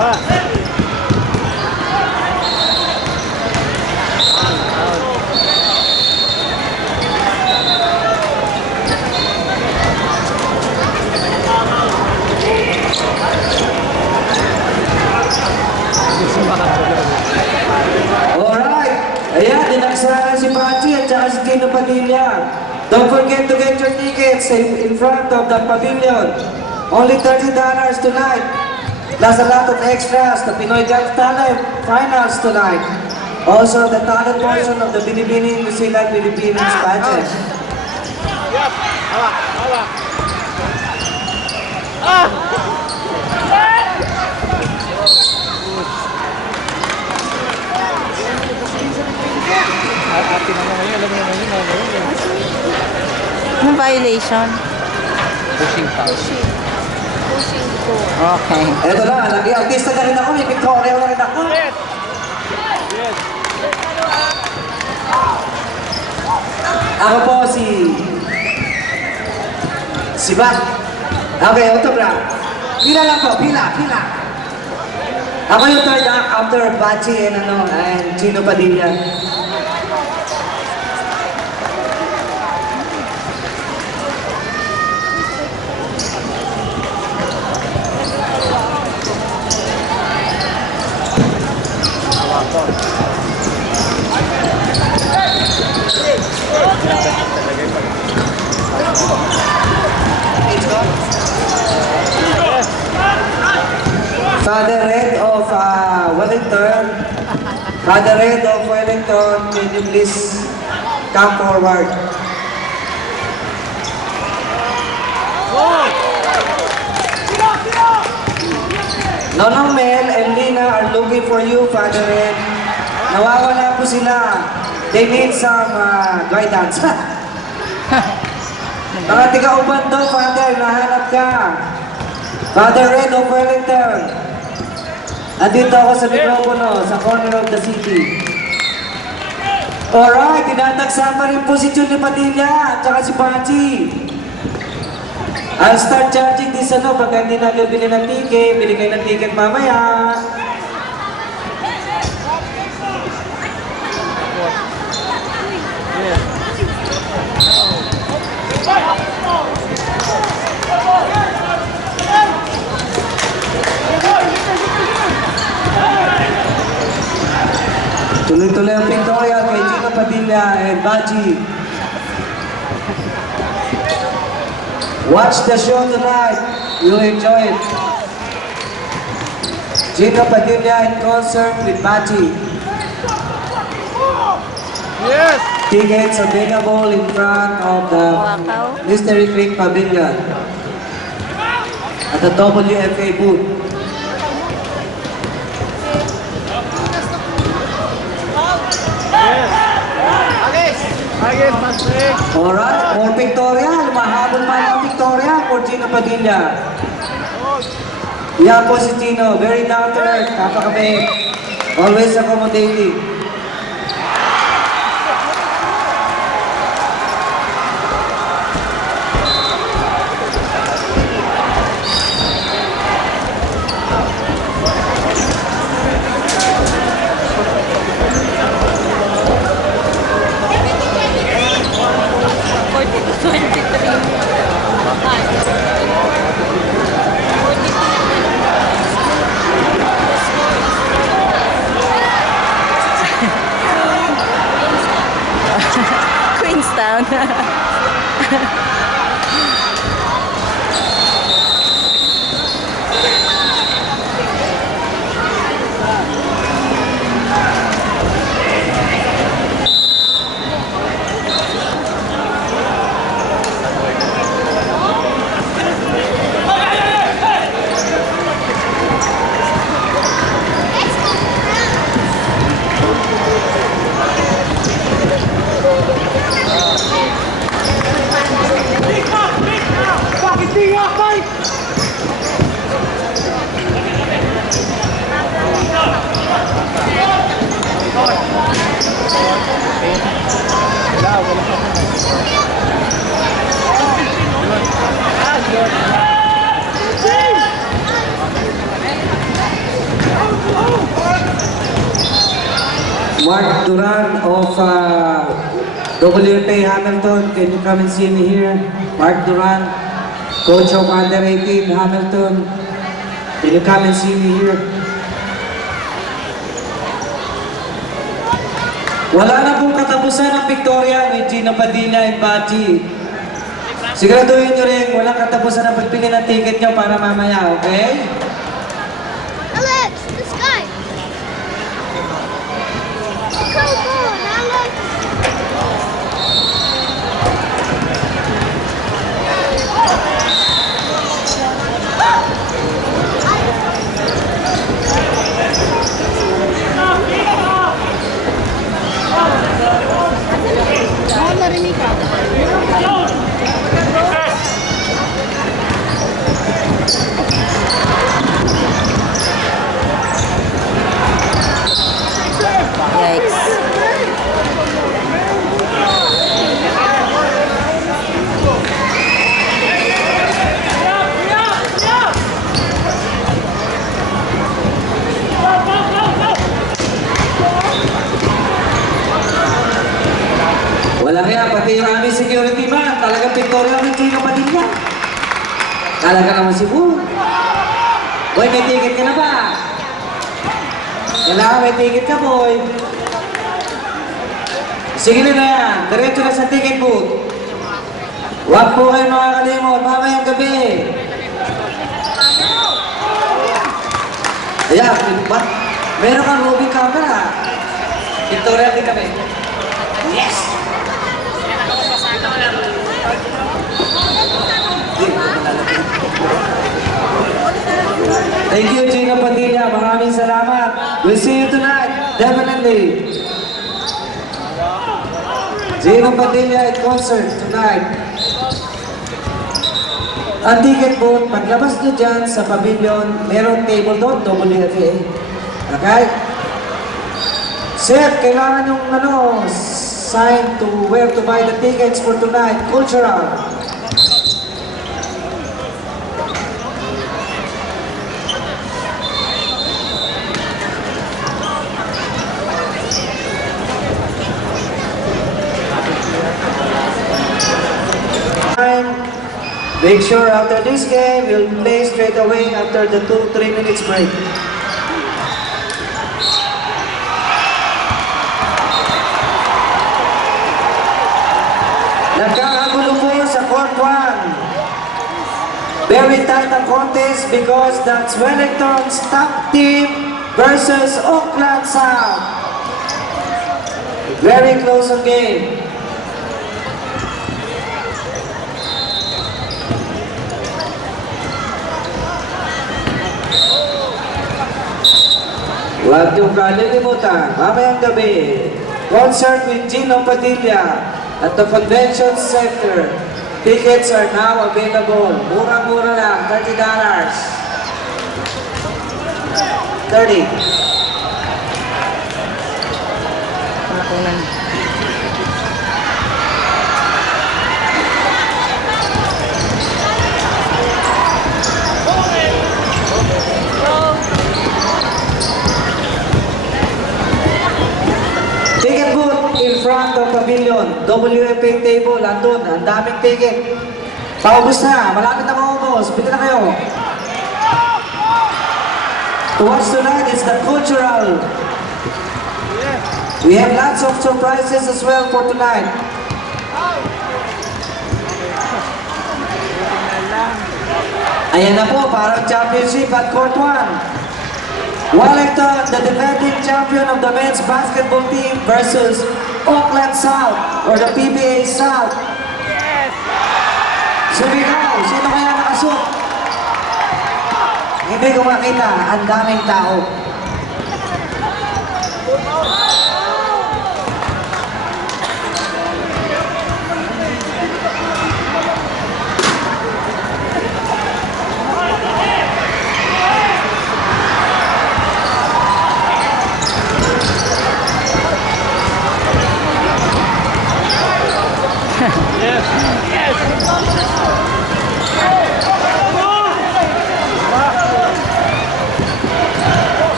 Alright. Ayan, dinagsahan si Pachi at saka si Tino Padilla. Don't forget to get your tickets in front of the pavilion. Only $30 tonight. Plus a lot of extras. The Pinoy Got Talent finals tonight. Also, the talent portion of the Binibining New Zealand Philippines pageant. Anong violation? Pushing pass. Okay. Eto na, naging artista na rin ako. May pictorial na rin ako. Ako po si Bat. Okay, autograph. Pila lang po, pila. Ako yung third act after Bachi and Chino Padilla. Father Red of Wellington. Father Red of Wellington, can you please come forward? Nonong Mel and Lina are looking for you, Father Red. Nawawala po sila. They need some guidance. Mga tiga-uban daw, Father, nahanap ka. Father Red of Wellington. Nandito ako sa mikropono, sa corner of the city. Alright, tinatagsama rin po si Junior Padilla at saka si Pachi. I'll start charging this pagka hindi na kayo bili ng ticket, bili kayo ng ticket mamaya. Tuloy-tuloy ang pictorial kay Gino Padilla and Bachi. Watch the show tonight. You'll enjoy it. Gino Padilla in concert with Bachi. Yes! Tickets available in front of the Mystery Creek Pavilion at the WFA booth. Alright, more pictorial. Mahabol pa yung pictorial for Gino Padilla. Yan po si Gino. Very down to earth. Kapakabait. Always accommodating. Queenstown. Mark Duran of WFA Hamilton, can you come and see me here? Mark Duran, coach of Under 18 Hamilton, can you come and see me here? Wala na pong katapusan ng Victoria with Gina Padilla and Bachi. Siguraduhin nyo rin, walang katapusan ng pagpili ng ticket nyo para mamaya, okay? Alex, this guy. Go, Alex. Yikes. Wala kaya, pati yung aming security man, talagang Victoria ng Gina Padilla. Talaga naman si Boo. Boy, may ticket ka na ba? Kailangan may ticket ka, boy. Sige na yan, diretso na sa ticket booth. Huwag po kayo makakalimot, mamayang gabi. Ayan, ba't meron kang roving camera? Victoria, di kami. Yes! Thank you, Gina Padilla. Maraming salamat. We'll see you tonight. Definitely. Gina Padilla at concert tonight. Ang ticket booth, paglabas nyo dyan sa pavilion, merong table doon, WFA. Okay? Sir, kailangan yung sign to where to buy the tickets for tonight. Cultural. Make sure after this game, you'll play straight away after the 2-3 minutes break. Nagkakagulo po sa court 1. Very tight ang contest because that's Wellington's top team versus Auckland South. Very close ang game. Huwag niyong kalilimutan, mamayang gabi, concert with Gino Padilla at the Convention Center. Tickets are now available. Murang-mura lang, $30. 30. Pakunan. Ticket booth in front of pavilion. WFA table, andun. Ang daming ticket. Paubos na. Malapit na maubos. Bili na kayo. To watch tonight is the cultural. We have lots of surprises as well for tonight. Ayan na po, parang championship at court 1. Wellington, the defending champion of the men's basketball team versus Auckland South or the PBA South. Sumigaw, sino kaya nakasuot? Hindi ko makita, ang daming tao.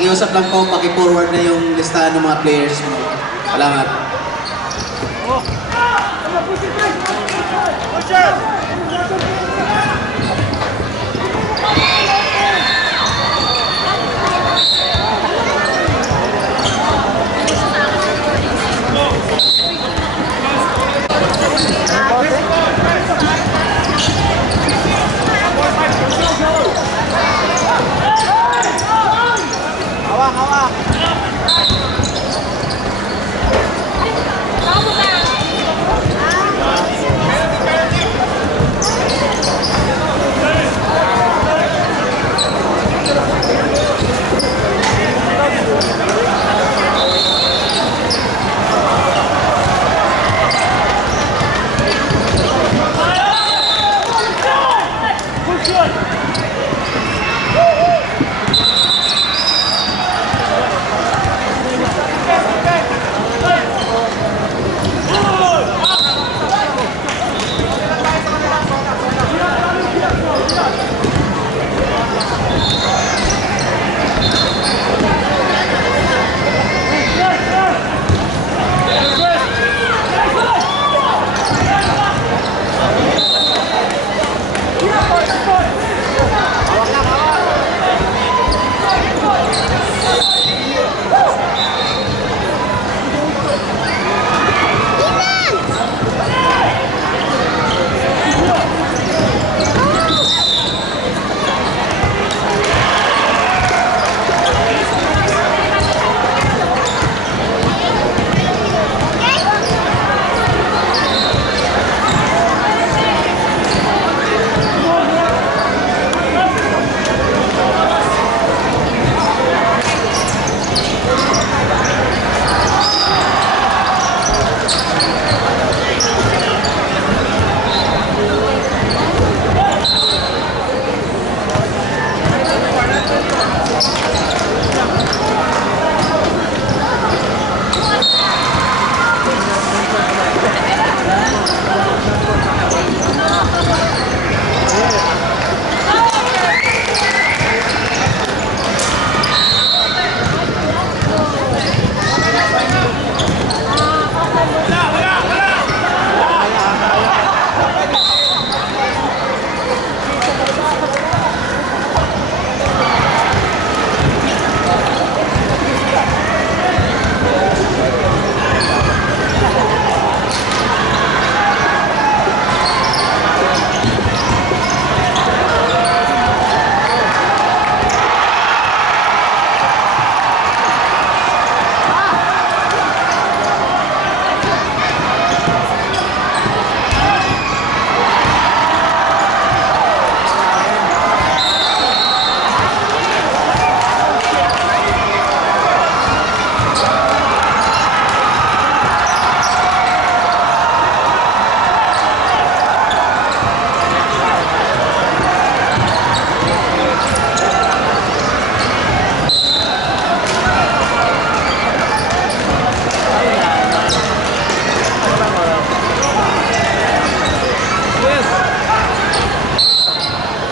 Pakiusap lang po, paki-forward na yung listahan ng mga players mo. Salamat.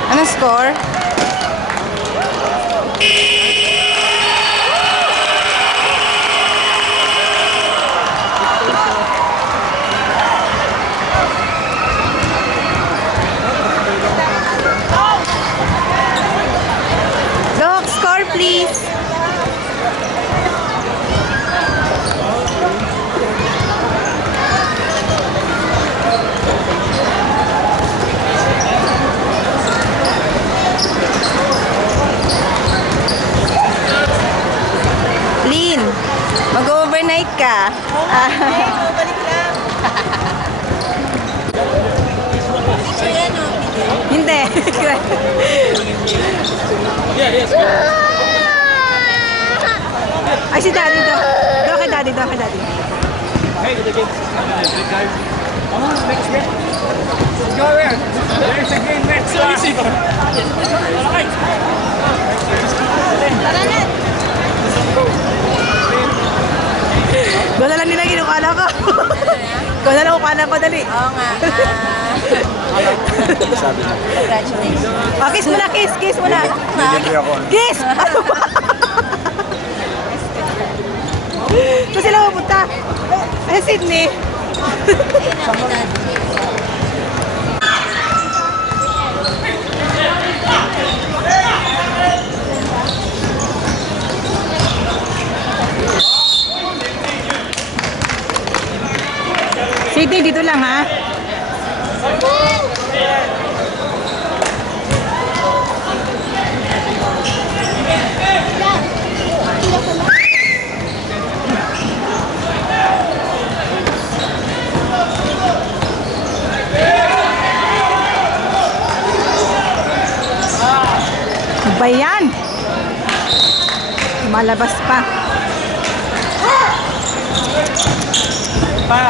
Ano score? Doc, score please. Lynn, mag-overnight ka. Balik lang. Hindi. Ay, si Daddy daw. Daw kay Daddy, daw kay Daddy. Hey, the game. Come on, next game. Let's go there. There's a game next. So easy. Tara na. Gawala lang nila kinukala ko. Gawala lang ukala ko, dali. Oo nga. Congratulations. Oh, kiss muna, kiss, kiss muna. Libre ako. Kiss! Ano ba? Saan sila pupunta? Ay, Sydney. Sydney, dito lang ha. Ano ba yan? Malabas pa. Pa!